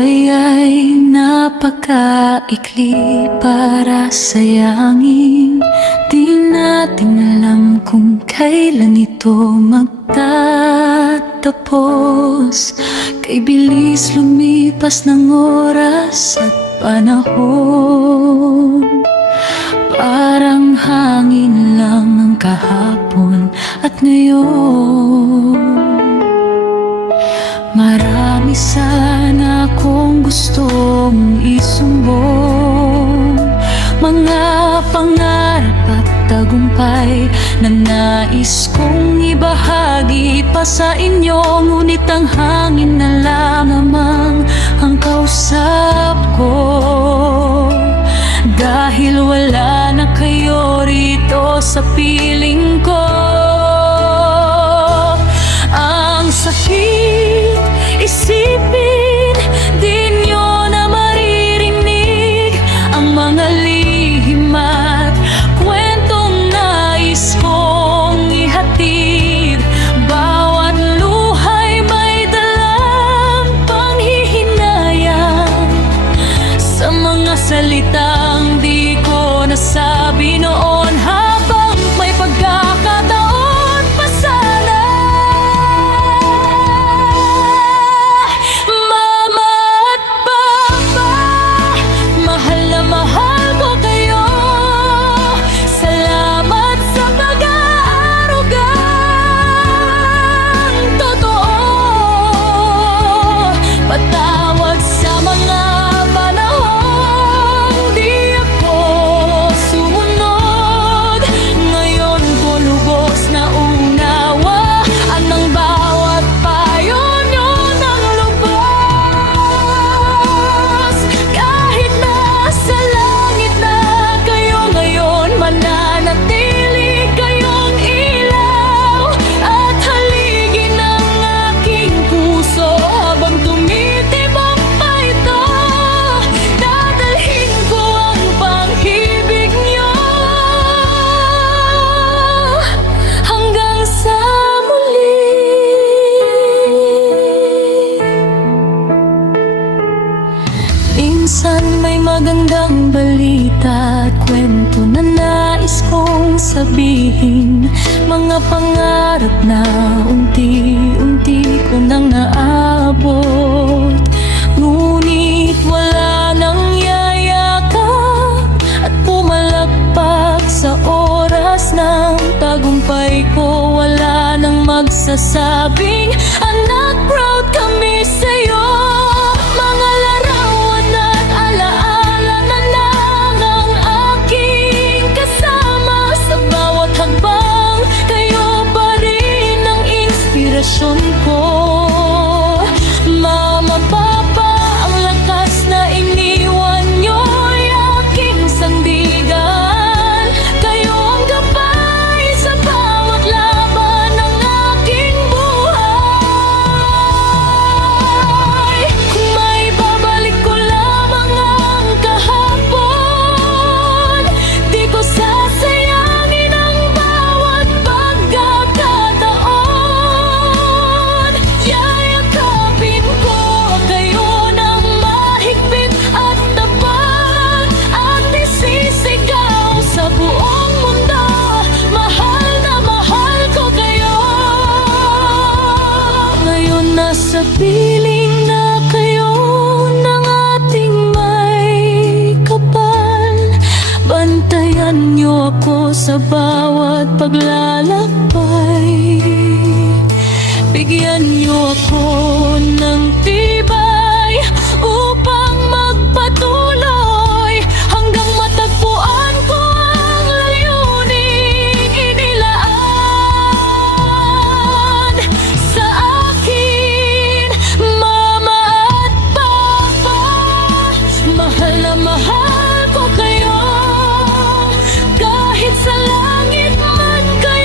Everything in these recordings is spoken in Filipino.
buhay ay napakaikli para sayangin. Di natin alam kung kailan ito magtatapos. Kay bilis lumipas ng oras at panahon, parang hangin lang ang kahapon at ngayon. Marami sana akong gustong isumbong, mga pangarap at tagumpay na nais kong ibahagi pa sa inyo. Ngunit ang hangin na lang namang ang kausap ko, dahil wala na kayo rito sa piling ko. Ang sakit isipin, di nyo na maririnig ang mga lihim at kwentong nais kong ihatid. Bawat luhay may dalang panghihinayang sa mga salitang di ko nasabi noon, habang may pagkakataon pa sana. Mama at Papa, mahal na mahal ko kayo. Salamat sa pag-aarugang totoo. Patawad sa mga panahong di ako sumunod. Ngayon ko lubos na unawa ang bawat payo nyo ng lubos. Kahit nasa langit na kayo ngayon, mananatili kayong ilaw at haligin ng aking puso. Habang tumitibok pa ito, dadalhin ko ang pag-ibig nyo hanggang sa muli. Minsan may magandang balita at kwento na nais kong sabihin, mga pangarap na unti-unti ko nang naabot. Ngunit wala nang yayakap at pumalakpak sa oras ng tagumpay ko. Wala nang magsasabing, anak, proud kami sa'yo. Mga larawan at alaala na lang ang aking kasama sa bawat hakbang. Kayo pa rin ang inspirasyon ko. Mama, Papa, ang lakas na iniwan nyo ay aking sandigan. Kayo ang gabay sa bawat laban ng aking buhay. Kung may babalik ko lamang ang kahapon, di ko sasayangin ang bawat pagkakataon. Yayakapin ko kayo ng mahigpit at tapat, at isisigaw sa buong mundo, mahal na mahal ko kayo. Ngayon nasa piling na kayo ng ating may kapal. Bantayan niyo ako sa bawat paglalakbay. Bigyan niyo ako ng tibay upang magpatuloy hanggang matagpuan ko ang layuning inilaan sa akin. Mama at Papa, mahal na mahal ko kayo. Kahit sa langit man kayo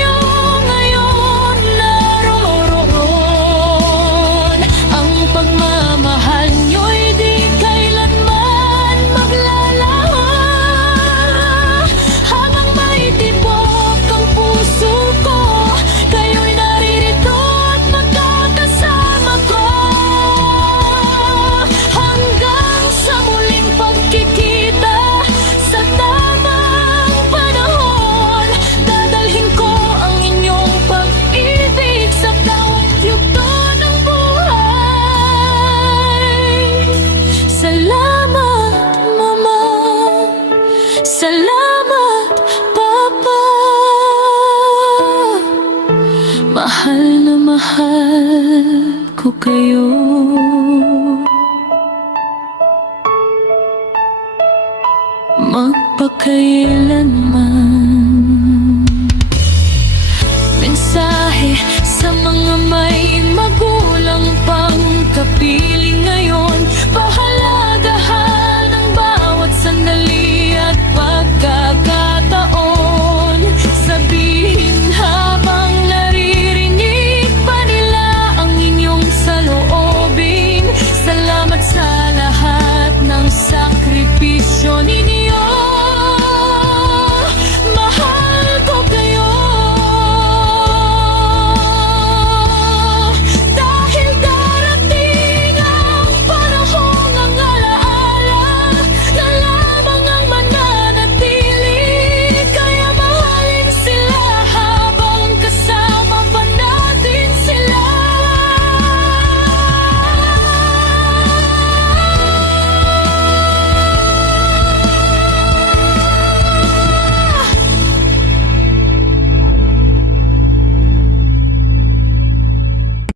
kayo. Magpakailanman